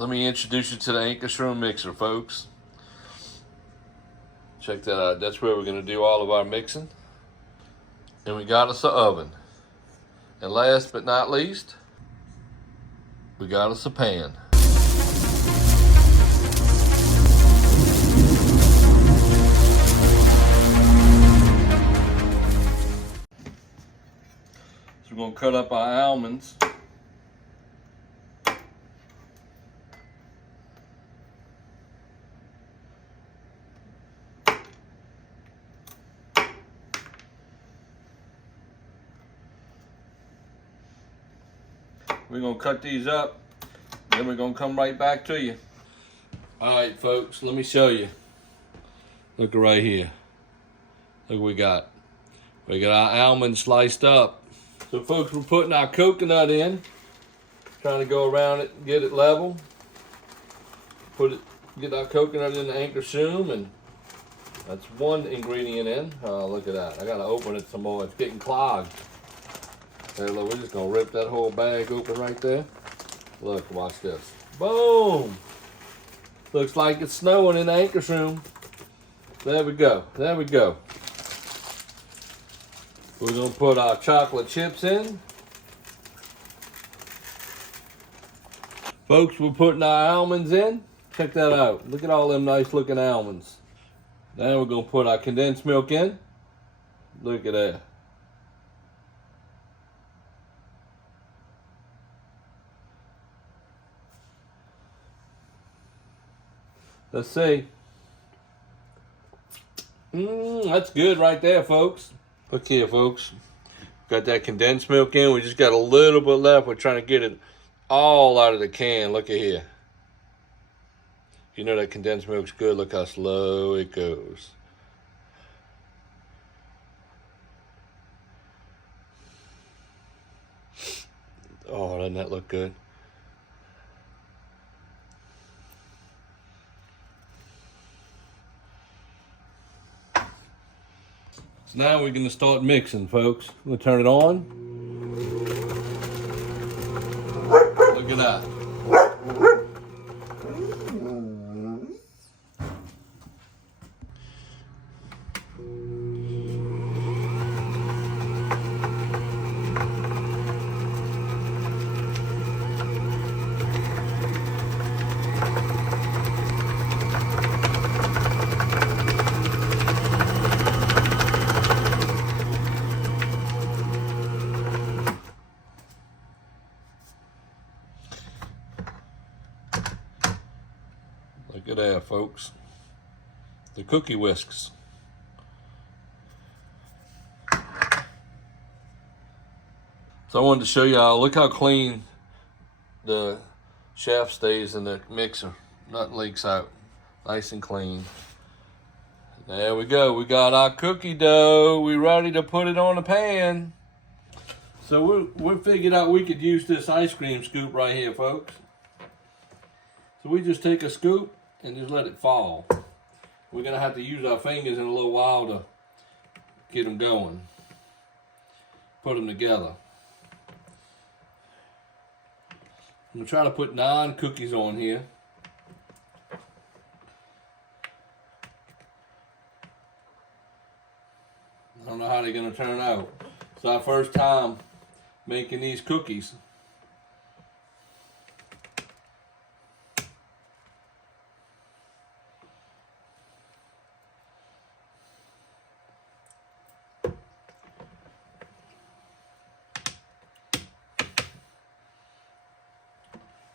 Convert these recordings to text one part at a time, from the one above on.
Let me introduce you to the Ankarsrum mixer, folks. Check that out. That's where we're going to do all of our mixing. And we got us an oven. And last but not least, we got us a pan. So we're going to cut up our almonds. We're going to cut these up, then we're going to come right back to you. All right, folks, let me show you. Look right here. Look what we got. We got our almonds sliced up. So, folks, we're putting our coconut in. Trying to go around it and get it level. Get our coconut in the Ankarsrum, and that's one ingredient in. Oh, look at that. I got to open it some more. It's getting clogged. There, look, we're just going to rip that whole bag open right there. Look, watch this. Boom! Looks like it's snowing in the Ankarsrum. There we go. There we go. We're going to put our chocolate chips in. Folks, we're putting our almonds in. Check that out. Look at all them nice looking almonds. Now we're going to put our condensed milk in. Look at that. Let's see. That's good right there, folks. Look here, folks. Got that condensed milk in. We just got a little bit left. We're trying to get it all out of the can. Look at here. You know that condensed milk's good. Look how slow it goes. Oh, doesn't that look good? So now we're going to start mixing, folks. We'll turn it on. Look at that. Look at that, folks. The cookie whisks. So I wanted to show y'all, look how clean the shaft stays in the mixer. Nothing leaks out. Nice and clean. There we go. We got our cookie dough. We're ready to put it on the pan. So we figured out we could use this ice cream scoop right here, folks. So we just take a scoop and just let it fall. We're going to have to use our fingers in a little while to get them going. Put them together. I'm going to try to put 9 cookies on here. I don't know how they're going to turn out. It's our first time making these cookies.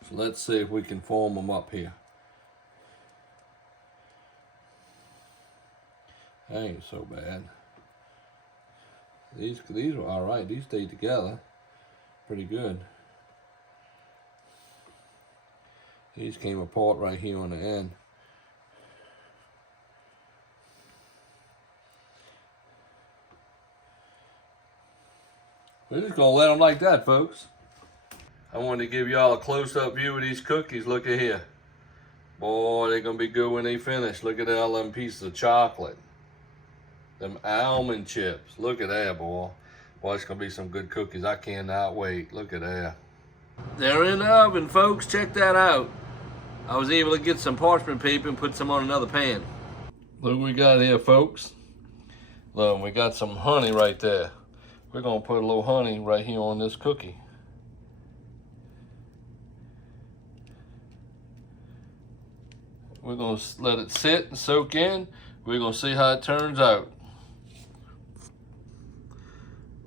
So let's see if we can form them up here. That ain't so bad. These are all right. These stay together pretty good. These came apart right here on the end. We're just gonna let them like that, folks. I wanted to give y'all a close-up view of these cookies. Look at here. Boy, they're gonna be good when they finish. Look at all them pieces of chocolate. Them almond chips. Look at that, boy. Boy, it's gonna be some good cookies. I cannot wait. Look at that. They're in the oven, folks. Check that out. I was able to get some parchment paper and put some on another pan. Look what we got here, folks. Look, we got some honey right there. We're gonna put a little honey right here on this cookie. We're gonna let it sit and soak in. We're gonna see how it turns out.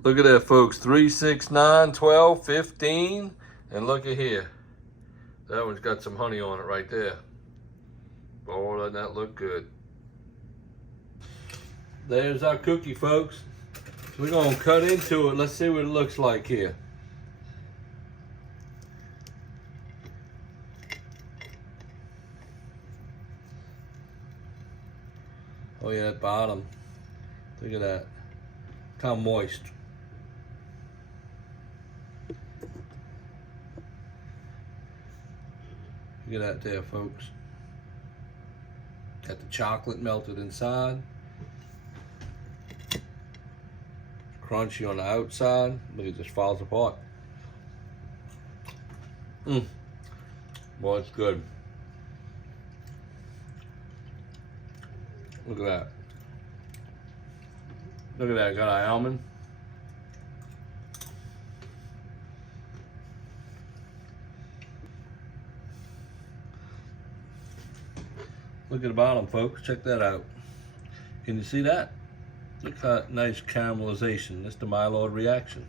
Look at that, folks. 3, 6, 9, 12, 15. And look at here. That one's got some honey on it right there. Boy, doesn't that look good. There's our cookie, folks. We're gonna cut into it. Let's see what it looks like here. Oh yeah, that bottom. Look at that. Kind of moist. Look at that there, folks. Got the chocolate melted inside. Crunchy on the outside. Look, it just falls apart. Boy, it's good. Look at that. Look at that, got an almond. Look at the bottom, folks. Check that out. Can you see that? Look how nice caramelization. That's the Maillard reaction.